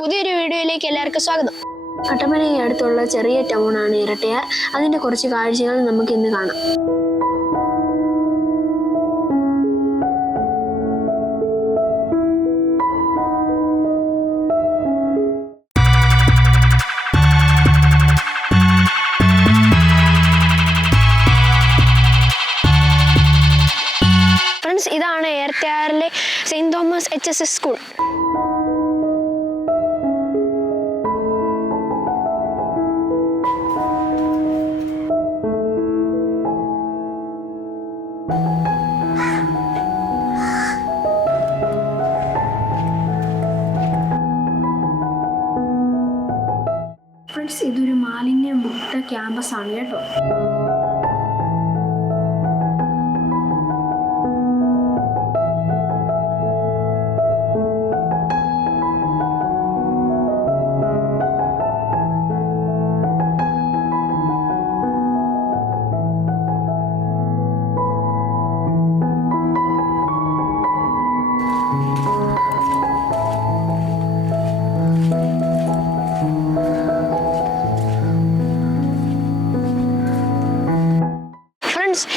പുതിയൊരു വീഡിയോയിലേക്ക് എല്ലാവർക്കും സ്വാഗതം. കട്ടപ്പനയ്ക്ക് അടുത്തുള്ള ചെറിയ ടൗണാണ് ഇരട്ടയാർ. അതിൻ്റെ കുറച്ച് കാഴ്ചകൾ നമുക്ക് ഇന്ന് കാണാം. ഫ്രണ്ട്സ്, ഇതാണ് ഇരട്ടയാറിലെ saint Thomas HSS school. Friends, ഇതൊരു മാലിന്യമുക്ത ക്യാമ്പസ് ആണ് കേട്ടോ.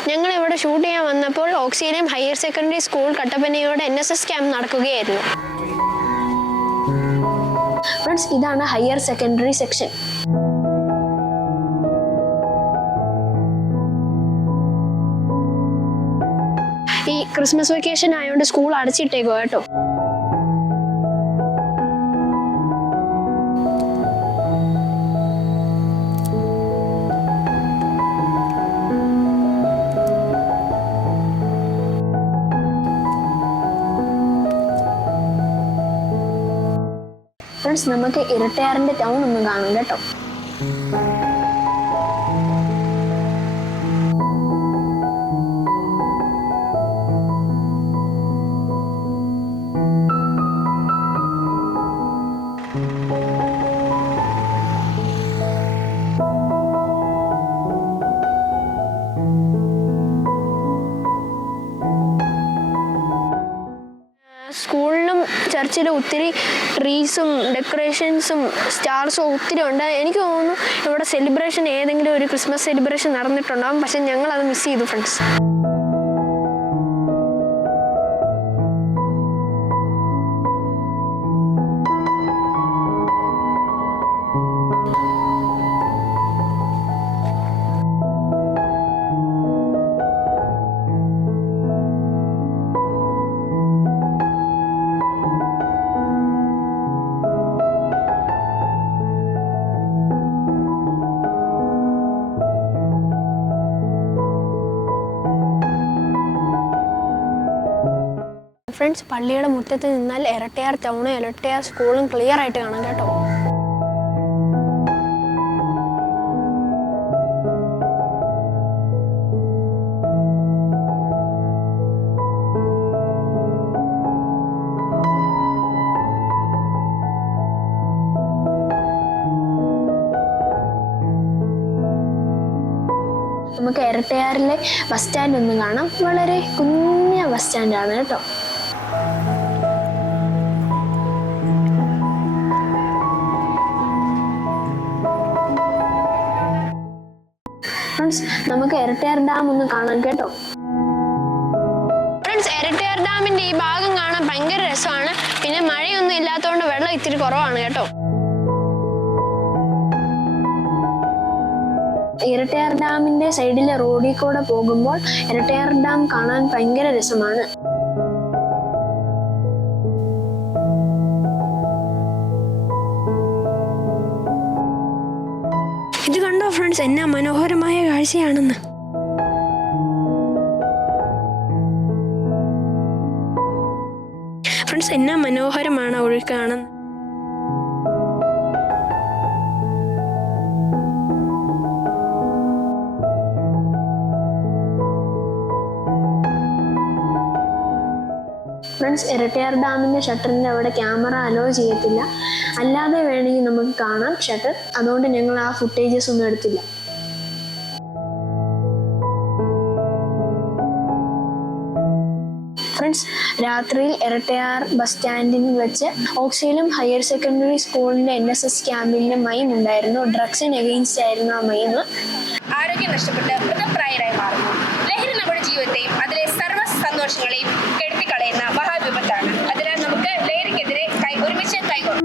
ഞങ്ങൾ ഇവിടെ ഷൂട്ട് ചെയ്യാൻ വന്നപ്പോൾ ഓക്സിലിയം ഹയർ സെക്കൻഡറി സ്കൂൾ കട്ടപ്പനയുടെ NSS ക്യാമ്പ് നടക്കുകയായിരുന്നു. ഫ്രണ്ട്സ്, ഇതാണ് ഹയർ സെക്കൻഡറി സെക്ഷൻ. ഈ ക്രിസ്മസ് വെക്കേഷൻ ആയതുകൊണ്ട് സ്കൂൾ അടച്ചിട്ടേക്കോ കേട്ടോ. ഫ്രണ്ട്സ്, നമുക്ക് ഇരട്ടയാറിന്റെ ടൗൺ ഒന്ന് കാണാം കേട്ടോ. സ്കൂളിലും ചർച്ചിലും ഒത്തിരി ട്രീസും ഡെക്കറേഷൻസും സ്റ്റാർസും ഒത്തിരി ഉണ്ട്. എനിക്ക് തോന്നുന്നു ഇവിടെ സെലിബ്രേഷൻ ഏതെങ്കിലും ഒരു ക്രിസ്മസ് സെലിബ്രേഷൻ നടന്നിട്ടുണ്ടാകും. പക്ഷെ ഞങ്ങൾ അത് മിസ് ചെയ്തു ഫ്രണ്ട്സ്. ഫ്രണ്ട്സ്, പള്ളിയുടെ മുറ്റത്ത് നിന്നാൽ ഇരട്ടയാർ ടൗണും ഇരട്ടയാർ സ്കൂളും ക്ലിയർ ആയിട്ട് കാണാം കേട്ടോ. നമുക്ക് ഇരട്ടയാറിലെ ബസ് സ്റ്റാൻഡ് ഒന്ന് കാണാം. വളരെ കുഞ്ഞ ബസ് സ്റ്റാൻഡാണ് കേട്ടോ. ഫ്രണ്ട്സ്, നമുക്ക് ഇരട്ടയാർ ഡാം ഒന്ന് കാണാം കേട്ടോ. ഫ്രണ്ട്സ്, ഇരട്ടയാർ ഡാമിന്റെ ഈ ഭാഗം കാണാൻ ഭയങ്കര രസമാണ്. പിന്നെ മഴയൊന്നും ഇല്ലാത്തതുകൊണ്ട് വെള്ളം ഇത്തിരി കുറവാണ് കേട്ടോ. ഇരട്ടയാർ ഡാമിന്റെ സൈഡിലെ റോഡിൽ കൂടെ പോകുമ്പോൾ ഇരട്ടയാർ ഡാം കാണാൻ ഭയങ്കര രസമാണ്. ഇത് കണ്ടോ ഫ്രണ്ട്സ്, എന്നാ മനോഹരമായ കാഴ്ചയാണെന്ന്. ഫ്രണ്ട്സ്, എന്നാ മനോഹരമാണ് ഒഴുക്കാണെന്ന്. ഫ്രണ്ട്സ്, ഇരട്ടയാർ ഡാമിന്റെ ഷട്ടറിന്റെ അവിടെ ക്യാമറ അലോ ചെയ്യത്തില്ല. അല്ലാതെ വേണമെങ്കിൽ നമുക്ക് കാണാം ഷട്ടർ. അതുകൊണ്ട് ഞങ്ങൾ ആ ഫുട്ടേജസ് ഒന്നും എടുത്തില്ല. ഫ്രണ്ട്സ്, രാത്രിയിൽ ഇരട്ടയാർ ബസ് സ്റ്റാൻഡിൽ വെച്ച് ഓക്സിലും ഹയർ സെക്കൻഡറി സ്കൂളിൻ്റെ NSS ക്യാമ്പിൻ്റെ മൈം ഉണ്ടായിരുന്നു. ഡ്രഗ്സിന് എഗെയിൻസ്റ്റ് ആയിരുന്നു ആ മൈം. ആരോഗ്യം നഷ്ടപ്പെട്ട് മൃതപ്രായരായി മാറുന്നു. ലഹരി നമ്മുടെ ജീവിതത്തെയും അതിലെ സർവ്വ സന്തോഷങ്ങളെയും കെടുത്തിക്കളയുന്ന മഹാവിപത്താണ്. അതിനാൽ നമുക്ക് ലഹരിക്കെതിരെ ഒരുമിച്ച് കൈകോർക്കാം.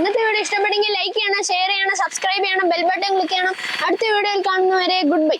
ഇന്നത്തെ വീഡിയോ ഇഷ്ടപ്പെട്ടെങ്കിൽ ലൈക്ക് ചെയ്യണം, ഷെയർ ചെയ്യണം, സബ്സ്ക്രൈബ് ചെയ്യണം, ബെൽ ബട്ടൺ ക്ലിക്ക് ചെയ്യണം. അടുത്ത വീഡിയോയിൽ കാണുന്നവരെ ഗുഡ് ബൈ.